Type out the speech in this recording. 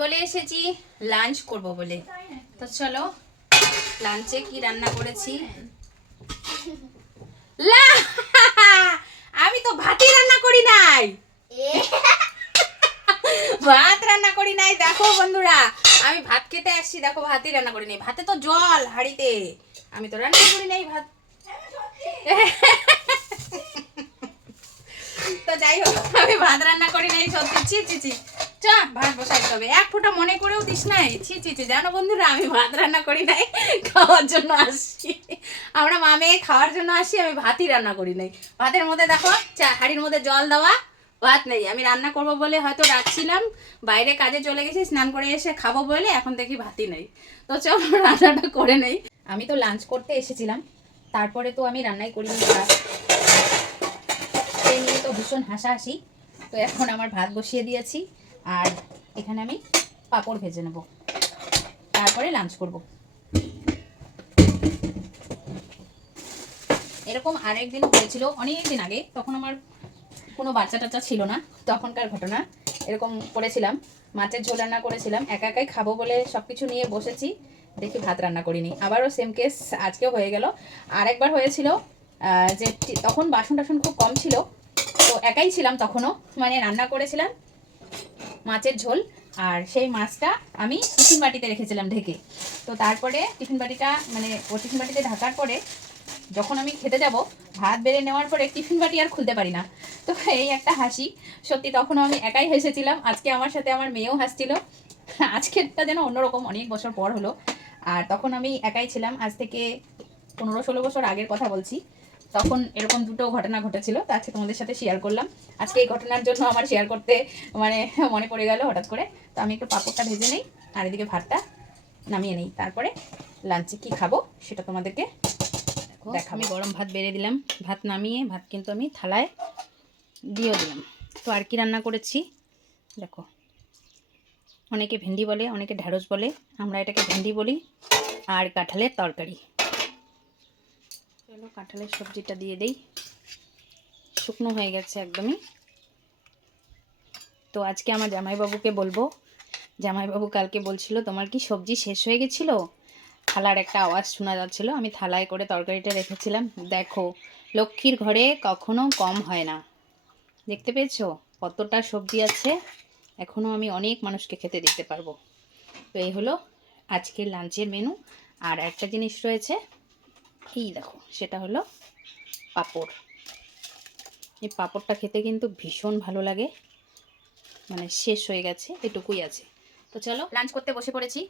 চলে এসেছি লাঞ্চ করব বলে। তো চলো লাঞ্চে কি রান্না করেছি। আমি তো ভাতই রান্না করি নাই, ভাত রান্না করি নাই। দেখো বন্ধুরা, আমি ভাত খেতে আসছি, দেখো ভাতই রান্না করি নাই। ভাতে তো জল হাঁড়িতে, আমি তো রান্না করি নাই ভাত। তো যাই হোক, আমি ভাত রান্না করি নাই সত্যি। ছি ছি ছি, চ ভাত বসাই তবে এক ফোঁটা মনে করেও দিস নাই। ছি ছি ছি, জানো বন্ধুরা, আমি ভাত রান্না করি নাই, খাওয়ার জন্য আসছি। আমরা মামে খাওয়ার জন্য আসি, আমি ভাতই রান্না করি নাই। ভাতের মধ্যে দেখো হাঁড়ির মধ্যে জল দেওয়া, ভাত নেই। আমি রান্না করব বলে হয়তো রাখছিলাম, বাইরে কাজে চলে গেছি, স্নান করে এসে খাবো বলে এখন দেখি ভাতই নেই। তো চলো রান্নাটা করে নেই। আমি তো লাঞ্চ করতে এসেছিলাম, তারপরে তো আমি রান্নাই করিনি। সেই নিয়ে তো ভীষণ হাসাহাসি। তো এখন আমার ভাত বসিয়ে দিয়েছি, আর এখানে আমি পাঁপড় ভেজে নেব, তারপরে লাঞ্চ করব। এরকম আরেকদিনও হয়েছিল অনেক দিন আগে, তখন আমার কোনো বাচ্চা টাচ্চা ছিল না, তখনকার ঘটনা। এরকম করেছিলাম, মাছের ঝোল রান্না করেছিলাম, একা একাই খাবো বলে সব কিছু নিয়ে বসেছি, দেখি ভাত রান্না করিনি। আবারও সেম কেস আজকেও হয়ে গেল। আরেকবার হয়েছিল যে তখন বাসন টাসন খুব কম ছিল, তো একাই ছিলাম তখনও, মানে রান্না করেছিলাম মাছের ঝোল, আর সেই মাছটা আমি টিফিন বাটিতে রেখেছিলাম ঢেকে। তো তারপরে টিফিন বাটিটা মানে ও টিফিন বাটিতে ঢাকার পরে যখন আমি খেতে যাব, ভাত বেড়ে নেওয়ার পরে টিফিন বাটি আর খুলতে পারি না। তো এই একটা হাসি, সত্যি তখনও আমি একাই হেসেছিলাম, আজকে আমার সাথে আমার মেয়েও হাসছিল। আজকেরটা যেন অন্যরকম, অনেক বছর পর হলো। আর তখন আমি একাই ছিলাম, আজ থেকে 15-16 বছর আগের কথা বলছি। তখন এরকম দুটো ঘটনা ঘটেছিল, তা আজকে তোমাদের সাথে শেয়ার করলাম। আজকে এই ঘটনার জন্য আমার শেয়ার করতে মানে মনে পড়ে গেল হঠাৎ করে। তো আমি একটু পাঁপড়টা ভেজে নেই, আর এদিকে ভাতটা নামিয়ে নেই, তারপরে লাঞ্চে কি খাবো সেটা তোমাদেরকে দেখো। আমি গরম ভাত বেড়ে দিলাম, ভাত নামিয়ে ভাত কিন্তু আমি থালায় দিয়েও দিলাম। তো আর কি রান্না করেছি দেখো। অনেকে ভেন্ডি বলে, অনেকে ঢ্যাঁড়স বলে, আমরা এটাকে ভেন্ডি বলি, আর কাঁঠালের তরকারি। চলো কাঁঠালের সবজিটা দিয়ে দেই, শুকনো হয়ে গেছে একদমই। তো আজকে আমার জামাইবাবুকে বলবো, জামাইবাবু কালকে বলছিল তোমার কি সবজি শেষ হয়ে গেছিলো, থালার একটা আওয়াজ শোনা যাচ্ছিল, আমি থালায় করে তরকারিটা রেখেছিলাম। দেখো লক্ষ্মীর ঘরে কখনো কম হয় না, দেখতে পেয়েছো কতটা সবজি আছে, এখনও আমি অনেক মানুষকে খেতে দিতে পারবো। তো এই হলো আজকের লাঞ্চের মেনু। আর একটা জিনিস রয়েছে, এই দেখো, সেটা হলো পাঁপড়। এই পাঁপড়টা খেতে কিন্তু ভীষণ ভালো লাগে, মানে শেষ হয়ে গেছে, এটুকুই আছে। তো চলো লাঞ্চ করতে বসে পড়েছি।